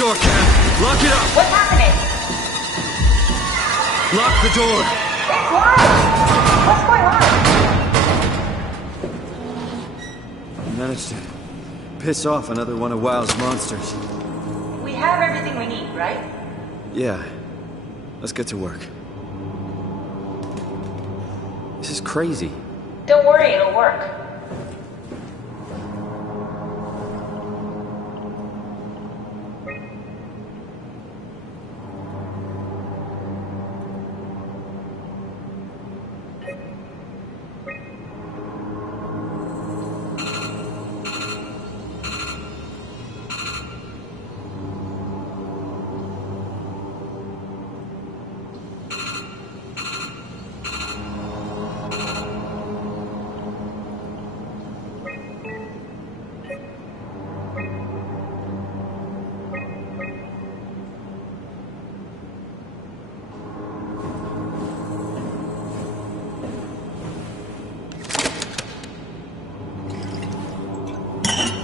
door, Cat. Lock it up. What's happening? Lock the door. It's locked! What's going on? I managed to piss off another one of WoW's monsters. We have everything we need, right? Yeah. Let's get to work. This is crazy. Don't worry, it'll work.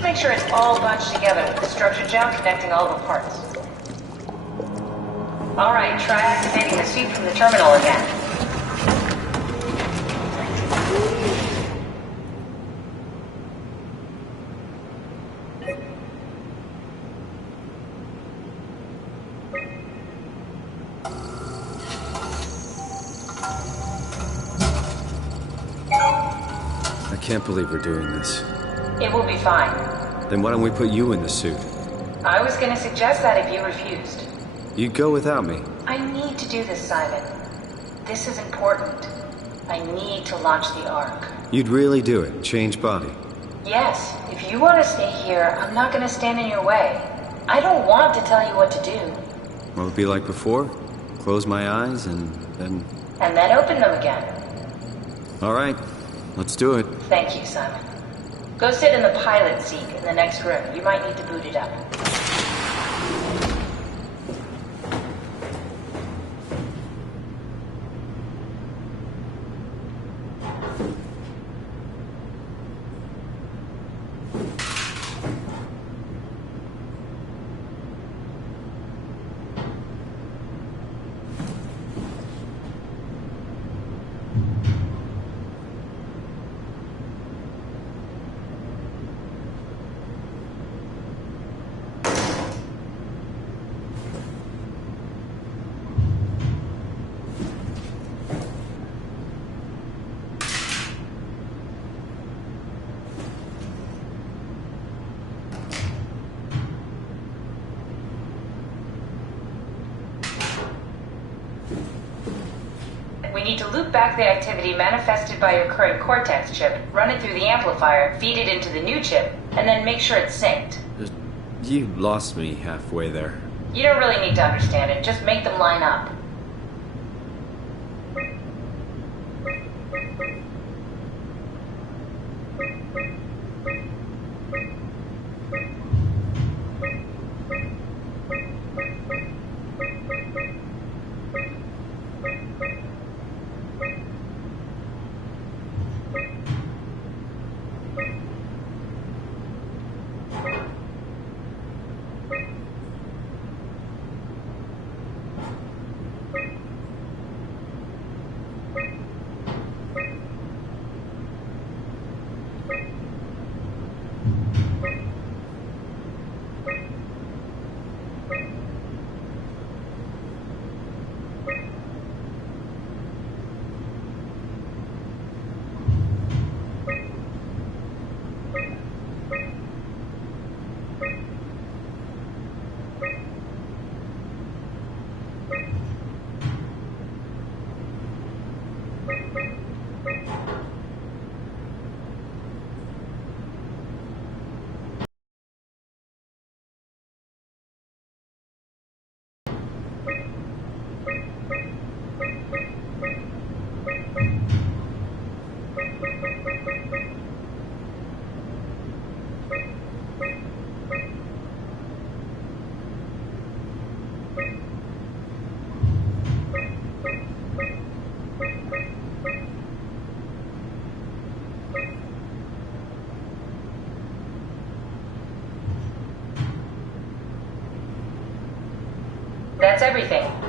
Make sure it's all bunched together with the structure gel connecting all the parts. Alright, try activating the suit from the terminal again. I can't believe we're doing this. It will be fine. Then why don't we put you in the suit? I was gonna suggest that if you refused. You'd go without me. I need to do this, Simon. This is important. I need to launch the Ark. You'd really do it? Change body? Yes, if you want to stay here, I'm not gonna stand in your way. I don't want to tell you what to do. What would it be like before? Close my eyes and then... And then open them again. All right, let's do it. Thank you, Simon. Go sit in the pilot seat in the next room. You might need to boot it up. We need to loop back the activity manifested by your current Cortex chip, run it through the amplifier, feed it into the new chip, and then make sure it's synced. You lost me halfway there. You don't really need to understand it, just make them line up.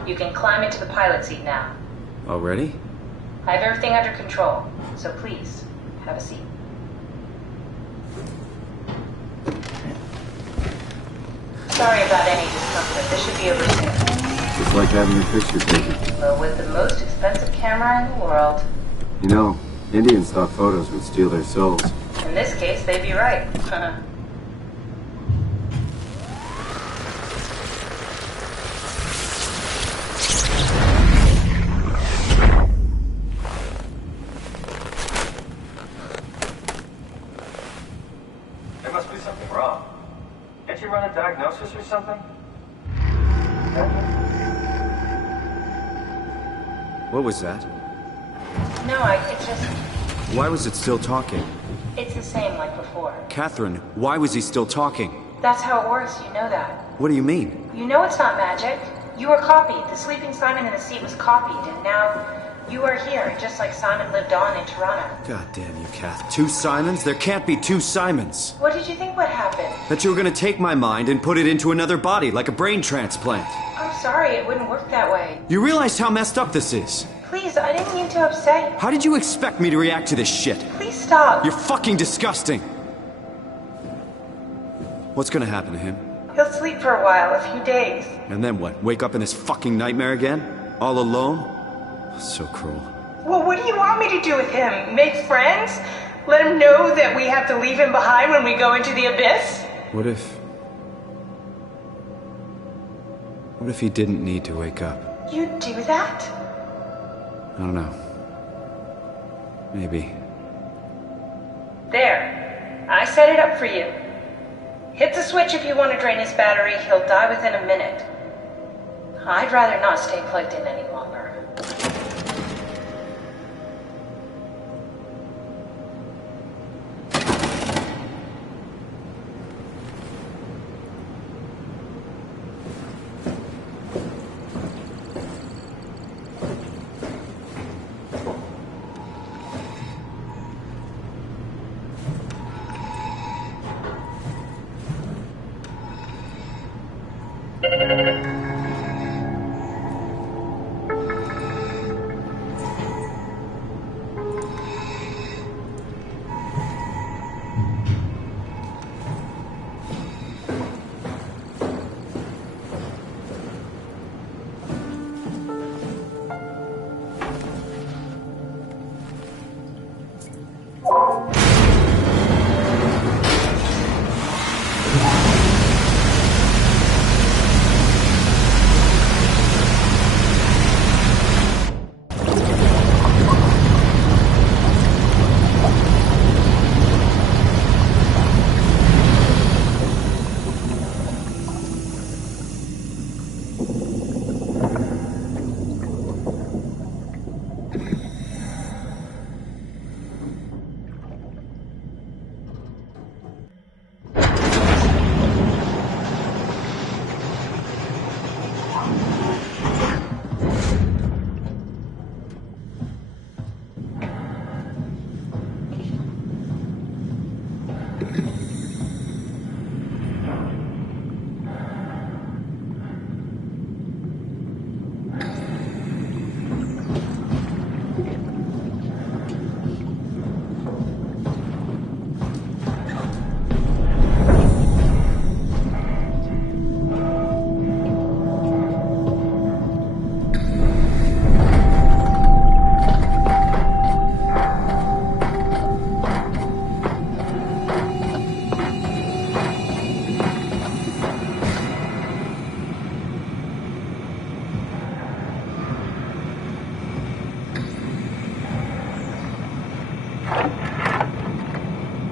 You can climb into the pilot seat now. Already? I have everything under control, so please, have a seat. Sorry about any discomfort. This should be over soon. It's like having your picture taken. Well, with the most expensive camera in the world. You know, Indian stock photos would steal their souls. In this case, they'd be right. There must be something wrong. Can't you run a diagnosis or something? What was that? No, it just... Why was it still talking? It's the same like before. Catherine, why was he still talking? That's how it works, you know that. What do you mean? You know it's not magic. You were copied. The sleeping Simon in the seat was copied, and now you are here, just like Simon lived on in Toronto. God damn you, Kath. 2 Simons? There can't be 2 Simons. What did you think would happen? That you were gonna take my mind and put it into another body, like a brain transplant. I'm sorry, it wouldn't work that way. You realize how messed up this is? Please, I didn't mean to upset you. How did you expect me to react to this shit? Please stop. You're fucking disgusting. What's gonna happen to him? He'll sleep for a while, a few days. And then what? Wake up in this fucking nightmare again? All alone? So cruel. Well, what do you want me to do with him? Make friends? Let him know that we have to leave him behind when we go into the abyss? What if he didn't need to wake up? You'd do that? I don't know. Maybe. There. I set it up for you. Hit the switch if you want to drain his battery. He'll die within a minute. I'd rather not stay plugged in any longer.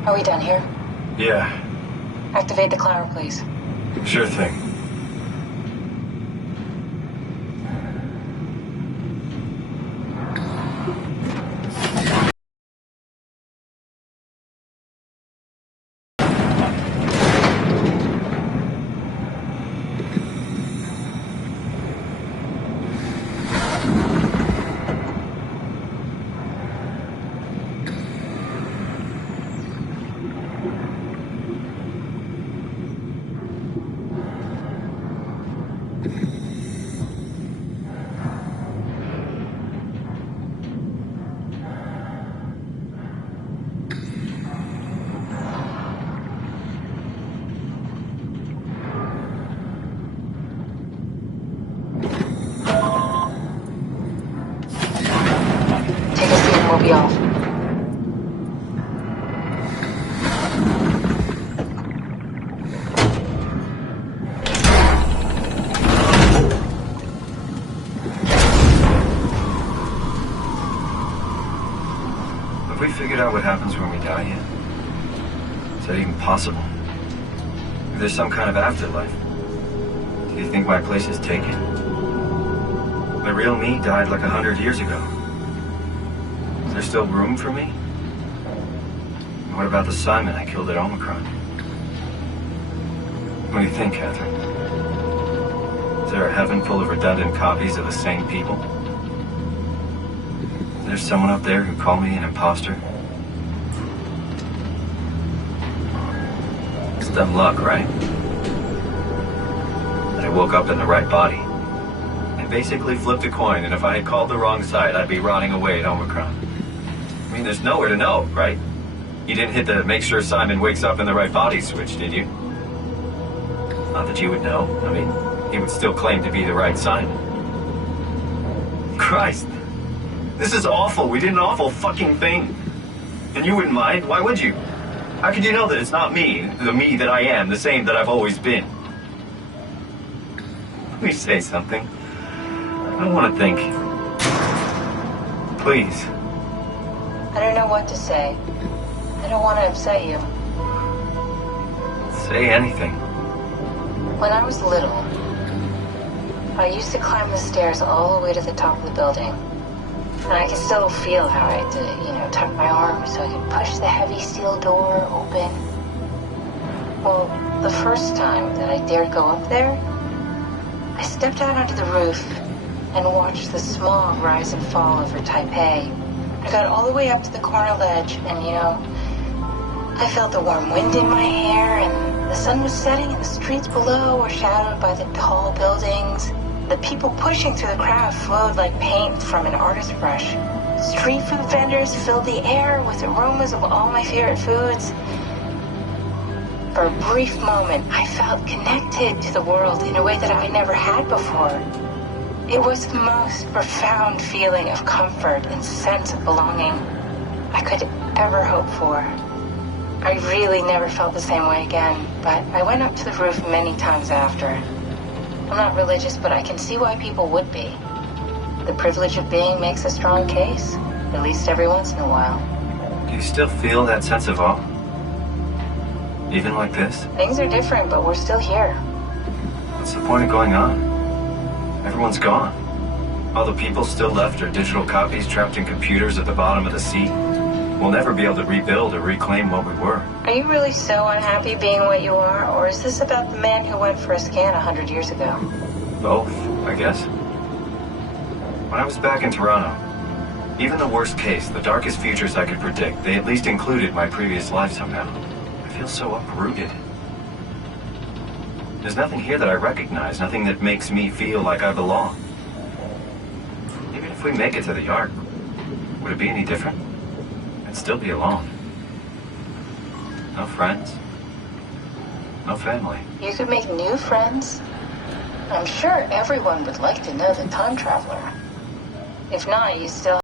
Are we done here? Yeah, Activate the climber, please. sure thing. figured out what happens when we die yet? Is that even possible? If there's some kind of afterlife, do you think my place is taken? The real me died like 100 years ago. Is there still room for me? And what about the Simon I killed at Omicron? What do you think, Catherine? Is there a heaven full of redundant copies of the same people? Is there someone up there who called me an imposter? It's dumb luck, right? That I woke up in the right body. I basically flipped a coin, and if I had called the wrong side, I'd be rotting away at Omicron. I mean, there's nowhere to know, right? You didn't hit the make sure Simon wakes up in the right body switch, did you? Not that you would know. I mean, he would still claim to be the right Simon. Christ. This is awful. We did an awful fucking thing. And you wouldn't mind? Why would you? How could you know that it's not me, the me that I am, the same that I've always been? Let me say something. I don't want to think. Please. I don't know what to say. I don't want to upset you. Say anything. When I was little, I used to climb the stairs all the way to the top of the building. And I can still feel how I had to, tuck my arm so I could push the heavy steel door open. Well, the first time that I dared go up there, I stepped out onto the roof and watched the smog rise and fall over Taipei. I got all the way up to the corner ledge and, I felt the warm wind in my hair and the sun was setting and the streets below were shadowed by the tall buildings. The people pushing through the crowd flowed like paint from an artist's brush. Street food vendors filled the air with aromas of all my favorite foods. For a brief moment, I felt connected to the world in a way that I never had before. It was the most profound feeling of comfort and sense of belonging I could ever hope for. I really never felt the same way again, but I went up to the roof many times after. I'm not religious, but I can see why people would be. The privilege of being makes a strong case, at least every once in a while. Do you still feel that sense of awe? Even like this? Things are different, but we're still here. What's the point of going on? Everyone's gone. All the people still left are digital copies trapped in computers at the bottom of the sea. We'll never be able to rebuild or reclaim what we were. Are you really so unhappy being what you are, or is this about the man who went for a scan 100 years ago? Both, I guess. When I was back in Toronto, even the worst case, the darkest futures I could predict, they at least included my previous life somehow. I feel so uprooted. There's nothing here that I recognize, nothing that makes me feel like I belong. Even if we make it to the Ark, would it be any different? I'd still be alone. No friends. No family. You could make new friends. I'm sure everyone would like to know the time traveler. If not, you still